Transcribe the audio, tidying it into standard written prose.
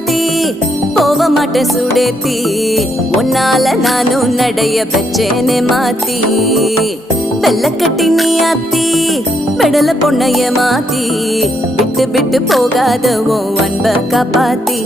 மாத்தி போக மாட்டேன் சுடேத்தி உன்னால நானும் நடைய பெச்சேனே மாத்தி வெள்ளக்கட்டி நீ ஆத்தி பெடல பொண்ணைய மாத்தி விட்டு விட்டு போகாத உன் அன்ப காப்பாத்தி